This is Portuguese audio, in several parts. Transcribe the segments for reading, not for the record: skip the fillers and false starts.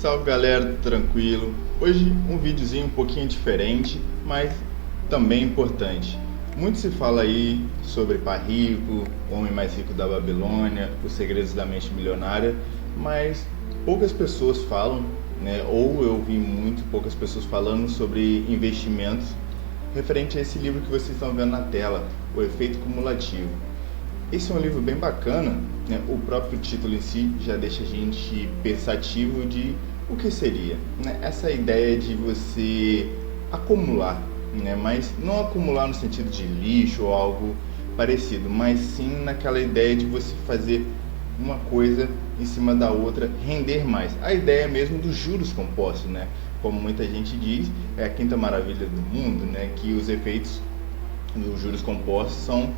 Salve galera, tranquilo? Hoje um videozinho um pouquinho diferente, mas também importante. Muito se fala aí sobre Pai Rico, o Homem Mais Rico da Babilônia, Os Segredos da Mente Milionária, mas poucas pessoas falam, né? Ou eu vi muito poucas pessoas falando sobre investimentos referente a esse livro que vocês estão vendo na tela, O Efeito Cumulativo. Esse é um livro bem bacana, né? O próprio título em si já deixa a gente pensativo de o que seria, né? Essa ideia de você acumular, né? Mas não acumular no sentido de lixo ou algo parecido, mas sim naquela ideia de você fazer uma coisa em cima da outra render mais. A ideia mesmo dos juros compostos, né? Como muita gente diz, é a quinta maravilha do mundo, né? Que os efeitos dos juros compostos são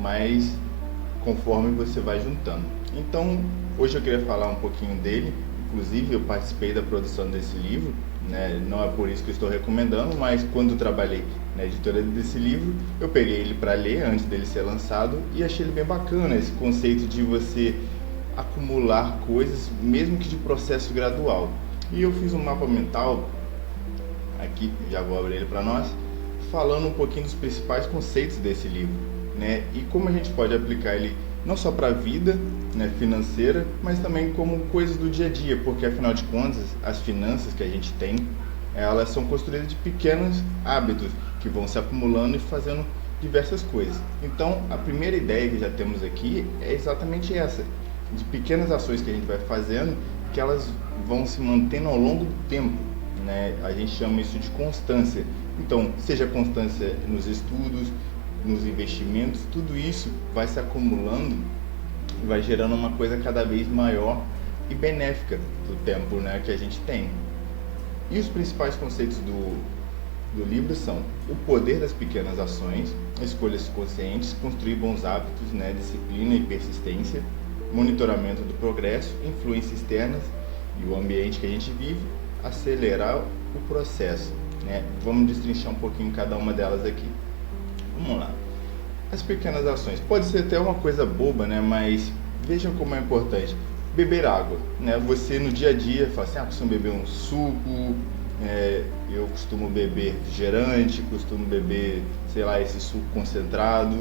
mais conforme você vai juntando. Então, hoje eu queria falar um pouquinho dele. Inclusive, eu participei da produção desse livro, né? Não é por isso que eu estou recomendando, mas quando eu trabalhei na editora desse livro, eu peguei ele para ler antes dele ser lançado e achei ele bem bacana, esse conceito de você acumular coisas, mesmo que de processo gradual. E eu fiz um mapa mental, aqui já vou abrir ele para nós, falando um pouquinho dos principais conceitos desse livro, né? E como a gente pode aplicar ele não só para a vida, né, financeira, mas também como coisas do dia a dia, porque afinal de contas, as finanças que a gente tem, elas são construídas de pequenos hábitos que vão se acumulando e fazendo diversas coisas. Então, a primeira ideia que já temos aqui é exatamente essa, de pequenas ações que a gente vai fazendo, que elas vão se mantendo ao longo do tempo, né? A gente chama isso de constância. Então, seja constância nos estudos, nos investimentos, tudo isso vai se acumulando e vai gerando uma coisa cada vez maior e benéfica do tempo, né, que a gente tem. E os principais conceitos do livro são o poder das pequenas ações, escolhas conscientes, construir bons hábitos, né, disciplina e persistência, monitoramento do progresso, influências externas e o ambiente que a gente vive, acelerar o processo, né? Vamos destrinchar um pouquinho cada uma delas aqui. Vamos lá. As pequenas ações. Pode ser até uma coisa boba, né? Mas vejam como é importante. Beber água, né? Você no dia a dia fala assim, costumo beber um suco, eu costumo beber refrigerante, costumo beber, sei lá, esse suco concentrado.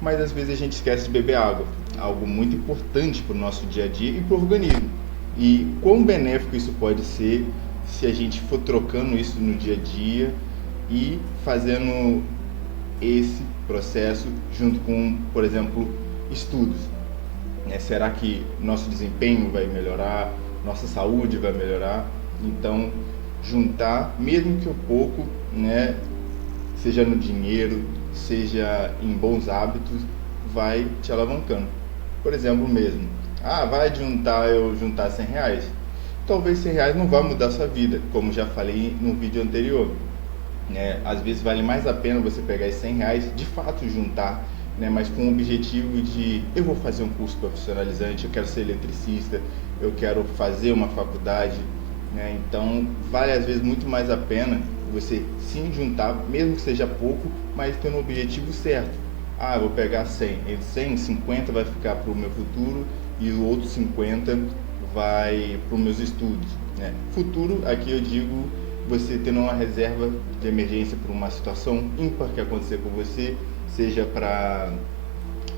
Mas às vezes a gente esquece de beber água. Algo muito importante para o nosso dia a dia e para o organismo. E quão benéfico isso pode ser se a gente for trocando isso no dia a dia e fazendo esse processo junto com, por exemplo, estudos, né? Será que nosso desempenho vai melhorar, nossa saúde vai melhorar? Então, juntar, mesmo que um pouco, né, seja no dinheiro, seja em bons hábitos, vai te alavancando. Por exemplo mesmo, vai adiantar eu juntar R$ 100. Talvez R$ 100 não vá mudar a sua vida, como já falei no vídeo anterior. Às vezes vale mais a pena você pegar esses R$ 100, de fato juntar, né, mas com o objetivo de eu vou fazer um curso profissionalizante, eu quero ser eletricista, eu quero fazer uma faculdade, né? Então vale às vezes muito mais a pena você sim juntar, mesmo que seja pouco, mas tendo um objetivo certo. Eu vou pegar 100, entre 100, 50 vai ficar para o meu futuro e o outro 50 vai para os meus estudos, né? Futuro, aqui eu digo você tendo uma reserva de emergência para uma situação ímpar que acontecer com você, seja para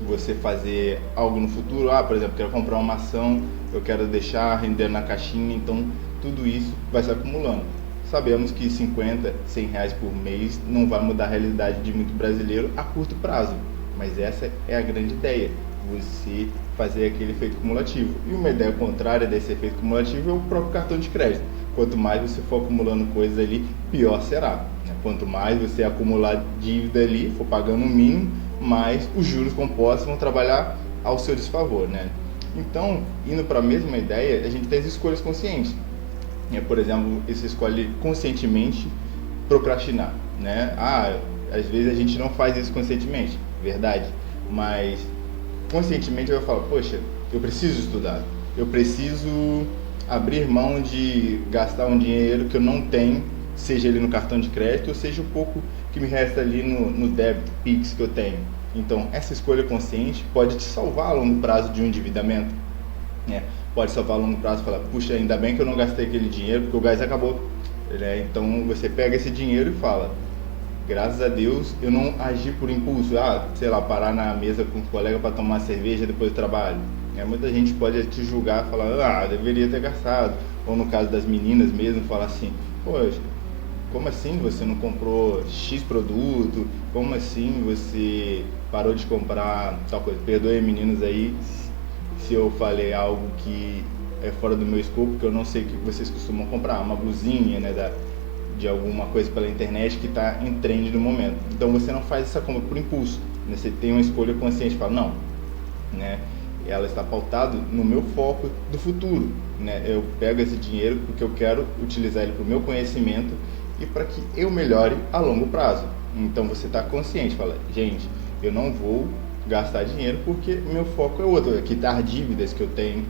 você fazer algo no futuro, por exemplo, quero comprar uma ação, eu quero deixar render na caixinha, então tudo isso vai se acumulando. Sabemos que 50, R$ 100 por mês não vai mudar a realidade de muito brasileiro a curto prazo, mas essa é a grande ideia, você fazer aquele efeito cumulativo. E uma ideia contrária desse efeito cumulativo é o próprio cartão de crédito. Quanto mais você for acumulando coisas ali, pior será, né? Quanto mais você acumular dívida ali, for pagando o mínimo, mais os juros compostos vão trabalhar ao seu desfavor, né? Então, indo para a mesma ideia, a gente tem as escolhas conscientes. Por exemplo, você escolhe conscientemente procrastinar, né? Às vezes a gente não faz isso conscientemente, verdade, mas conscientemente eu falo, poxa, eu preciso estudar, eu preciso abrir mão de gastar um dinheiro que eu não tenho, seja ele no cartão de crédito ou seja o pouco que me resta ali no débito, Pix que eu tenho. Então, essa escolha consciente pode te salvar a longo prazo de um endividamento, né? pode salvar a longo prazo e falar, puxa, ainda bem que eu não gastei aquele dinheiro, porque o gás acabou. Né? Então você pega esse dinheiro e fala, graças a Deus eu não agi por impulso, sei lá, parar na mesa com um colega para tomar cerveja depois do trabalho. Muita gente pode te julgar e falar, deveria ter gastado. Ou no caso das meninas mesmo, falar assim, poxa, como assim você não comprou X produto? Como assim você parou de comprar tal coisa? Perdoe, meninos, aí se eu falei algo que é fora do meu escopo, que eu não sei o que vocês costumam comprar, uma blusinha, né, de alguma coisa pela internet que está em trend no momento. Então você não faz essa compra por impulso, né? Você tem uma escolha consciente, fala, não, né? Ela está pautada no meu foco do futuro, né? Eu pego esse dinheiro porque eu quero utilizar ele para o meu conhecimento e para que eu melhore a longo prazo. Então você está consciente, fala, gente, eu não vou gastar dinheiro porque meu foco é outro, é quitar dívidas que eu tenho,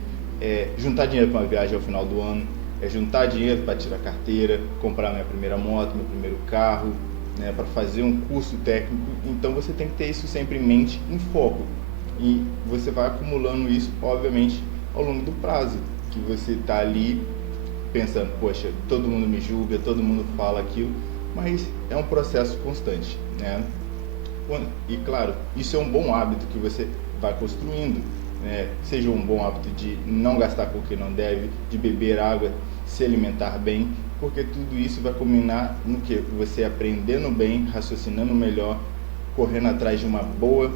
juntar dinheiro para uma viagem ao final do ano, juntar dinheiro para tirar carteira, comprar minha primeira moto, meu primeiro carro, né, para fazer um curso técnico. Então você tem que ter isso sempre em mente, em foco. E você vai acumulando isso, obviamente, ao longo do prazo, que você está ali pensando, poxa, todo mundo me julga, todo mundo fala aquilo, mas é um processo constante, né? E claro, isso é um bom hábito que você vai construindo, né? Seja um bom hábito de não gastar com o que não deve, de beber água, se alimentar bem, porque tudo isso vai culminar no que? Você aprendendo bem, raciocinando melhor, correndo atrás de uma boa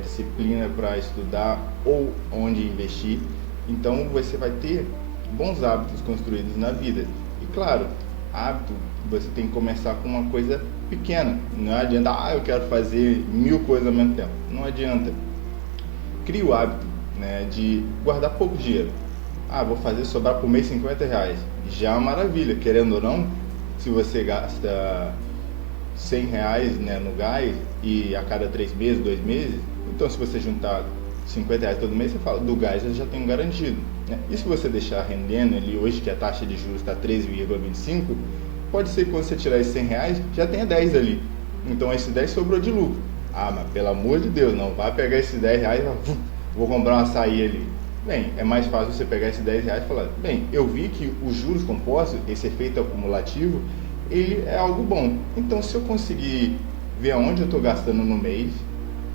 disciplina para estudar ou onde investir. Então você vai ter bons hábitos construídos na vida. E claro, hábito você tem que começar com uma coisa pequena. Não adianta, eu quero fazer 1000 coisas ao mesmo tempo. Não adianta. Crie o hábito, né, de guardar pouco dinheiro. Vou fazer sobrar por mês R$50. Já é uma maravilha, querendo ou não, se você gasta R$100, né, no gás e a cada 3 meses, 2 meses, então se você juntar R$50 todo mês, você fala, do gás eu já tenho garantido, né? E se você deixar rendendo ali hoje, que a taxa de juros está 13,25, pode ser que quando você tirar esses R$100, já tenha 10 ali. Então esse 10 sobrou de lucro. Mas pelo amor de Deus, não vai pegar esses R$10 e falar, vou comprar um açaí ali. Bem, é mais fácil você pegar esses R$10 e falar, bem, eu vi que os juros compostos, esse efeito acumulativo, ele é algo bom. Então se eu conseguir ver aonde eu estou gastando no mês,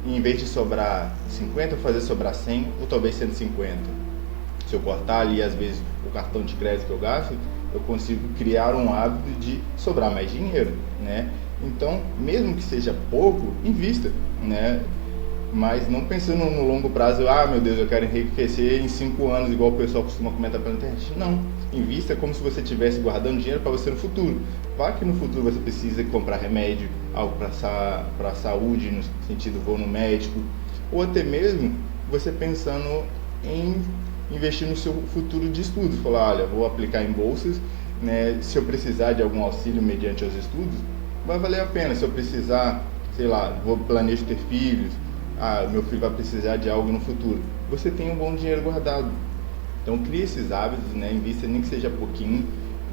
e em vez de sobrar 50, eu fazer sobrar 100 ou talvez 150. Se eu cortar ali, às vezes, o cartão de crédito que eu gasto, eu consigo criar um hábito de sobrar mais dinheiro, né? Então, mesmo que seja pouco, invista, né? Mas não pensando no longo prazo, meu Deus, eu quero enriquecer em 5 anos, igual o pessoal costuma comentar pela internet. Não, invista como se você estivesse guardando dinheiro para você no futuro. Vá que no futuro você precisa comprar remédio, algo para a saúde, no sentido vou no médico, ou até mesmo você pensando em investir no seu futuro de estudos. Falar, olha, vou aplicar em bolsas, né? Se eu precisar de algum auxílio mediante os estudos, vai valer a pena. Se eu precisar, sei lá, planejo ter filhos, meu filho vai precisar de algo no futuro, você tem um bom dinheiro guardado. Então crie esses hábitos, né? Invista nem que seja pouquinho,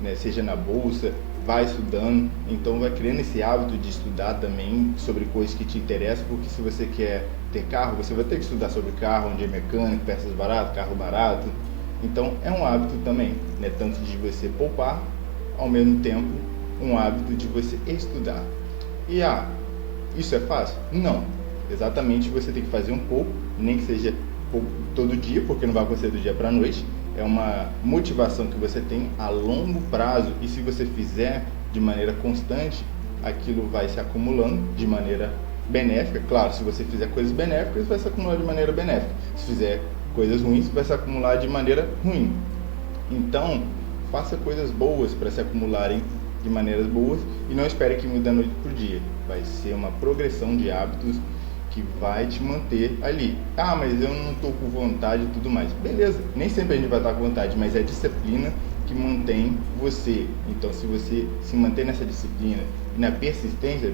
né? Seja na bolsa, vai estudando. Então vai criando esse hábito de estudar também sobre coisas que te interessam, porque se você quer ter carro, você vai ter que estudar sobre carro, onde é mecânico, peças baratas, carro barato. Então é um hábito também, né? Tanto de você poupar, ao mesmo tempo um hábito de você estudar. E isso é fácil? Não. Exatamente, você tem que fazer um pouco, nem que seja todo dia, porque não vai acontecer do dia para a noite. É uma motivação que você tem a longo prazo, e se você fizer de maneira constante, aquilo vai se acumulando de maneira benéfica. Claro, se você fizer coisas benéficas, vai se acumular de maneira benéfica. Se fizer coisas ruins, vai se acumular de maneira ruim. Então, faça coisas boas para se acumularem de maneiras boas e não espere que mude da noite para o dia. Vai ser uma progressão de hábitos que vai te manter ali. Mas eu não estou com vontade e tudo mais. Beleza, nem sempre a gente vai estar com vontade, mas é a disciplina que mantém você. Então, se você se manter nessa disciplina e na persistência,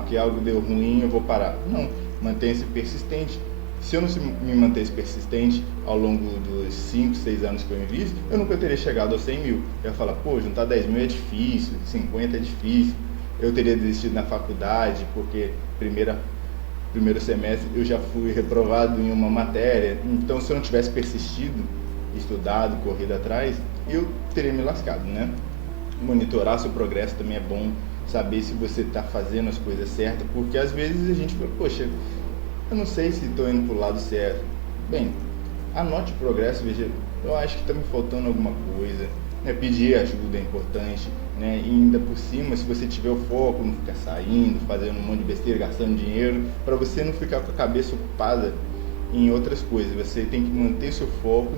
porque algo deu ruim, eu vou parar. Não, mantenha-se persistente. Se eu não me mantesse persistente ao longo dos 5, 6 anos que eu invisto, eu nunca teria chegado aos 100 mil. Eu ia falar, juntar 10 mil é difícil, 50 é difícil. Eu teria desistido na faculdade, porque primeiro semestre eu já fui reprovado em uma matéria. Então, se eu não tivesse persistido, estudado, corrido atrás, eu teria me lascado, né? Monitorar seu progresso também é bom, saber se você está fazendo as coisas certas, porque às vezes a gente fala, poxa, eu não sei se estou indo para o lado certo. Bem, anote o progresso, veja, eu acho que está me faltando alguma coisa, né? Pedir ajuda é importante, né? E ainda por cima, se você tiver o foco, não ficar saindo, fazendo um monte de besteira, gastando dinheiro, para você não ficar com a cabeça ocupada em outras coisas. Você tem que manter seu foco,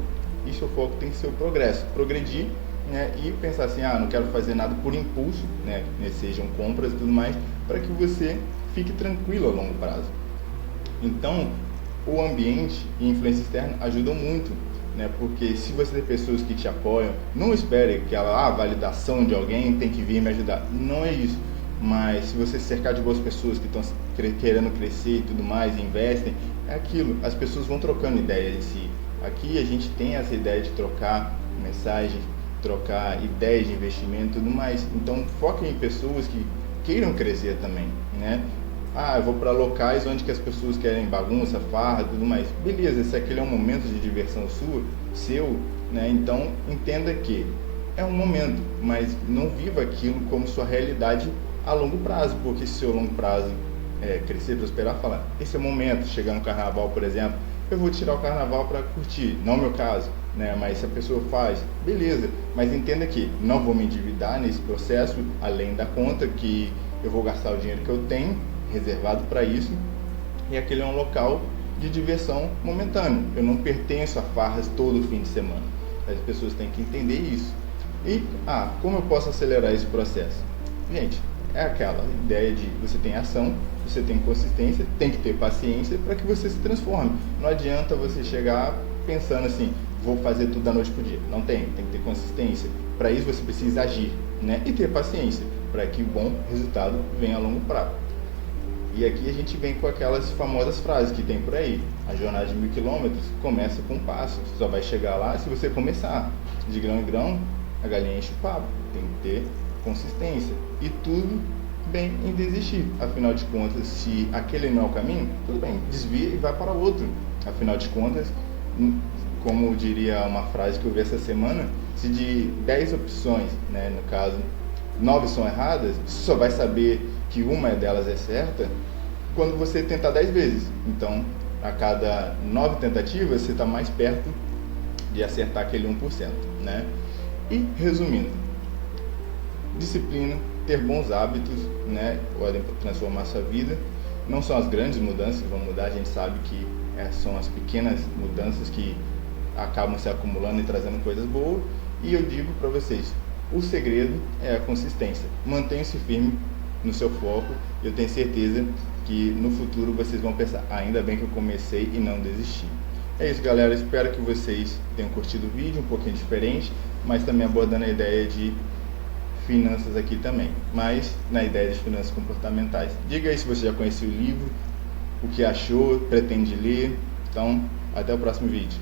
e seu foco tem que ser o progresso, progredir, né? E pensar assim, não quero fazer nada por impulso, né? Sejam compras e tudo mais, para que você fique tranquilo a longo prazo. Então, o ambiente e a influência externa ajudam muito, né? Porque se você tem pessoas que te apoiam, não espere que a validação de alguém tem que vir me ajudar. Não é isso. Mas se você se cercar de boas pessoas que estão querendo crescer e tudo mais, investem, é aquilo. As pessoas vão trocando ideias em si. Aqui a gente tem essa ideia de trocar mensagem, trocar ideias de investimento e tudo mais. Então, foque em pessoas que queiram crescer também, né? Eu vou para locais onde que as pessoas querem bagunça, farra, tudo mais. Beleza, se aquele é um momento de diversão seu, né? Então entenda que é um momento, mas não viva aquilo como sua realidade a longo prazo, porque se seu longo prazo é crescer, prosperar, falar, esse é o momento, chegar no carnaval, por exemplo, eu vou tirar o carnaval para curtir, não é o meu caso, né? Mas se a pessoa faz, beleza, mas entenda que não vou me endividar nesse processo, além da conta que eu vou gastar o dinheiro que eu tenho reservado para isso, e aquele é um local de diversão momentâneo. Eu não pertenço a farras todo fim de semana. As pessoas têm que entender isso. E, como eu posso acelerar esse processo? Gente, é aquela ideia de você tem ação, você tem consistência, tem que ter paciência para que você se transforme. Não adianta você chegar pensando assim, vou fazer tudo da noite para o dia. Não tem que ter consistência. Para isso você precisa agir, né? E ter paciência para que o bom resultado venha a longo prazo. E aqui a gente vem com aquelas famosas frases que tem por aí. A jornada de 1000 quilômetros começa com um passo. Você só vai chegar lá se você começar. De grão em grão, a galinha enche o papo. Tem que ter consistência. E tudo bem em desistir. Afinal de contas, se aquele não é o caminho, tudo bem, desvia e vai para outro. Afinal de contas, como diria uma frase que eu vi essa semana, se de 10 opções, né, no caso, 9 são erradas, você só vai saber que uma delas é certa quando você tentar 10 vezes. Então, a cada 9 tentativas, você está mais perto de acertar aquele 1%, né? E, resumindo, disciplina, ter bons hábitos, né, podem transformar a sua vida. Não são as grandes mudanças que vão mudar, a gente sabe que são as pequenas mudanças que acabam se acumulando e trazendo coisas boas. E eu digo para vocês, o segredo é a consistência. Mantenha-se firme no seu foco. Eu tenho certeza que no futuro vocês vão pensar, ainda bem que eu comecei e não desisti. É isso, galera. Espero que vocês tenham curtido o vídeo, um pouquinho diferente, mas também abordando a ideia de finanças aqui também, mas na ideia de finanças comportamentais. Diga aí se você já conheceu o livro, o que achou, pretende ler. Então, até o próximo vídeo.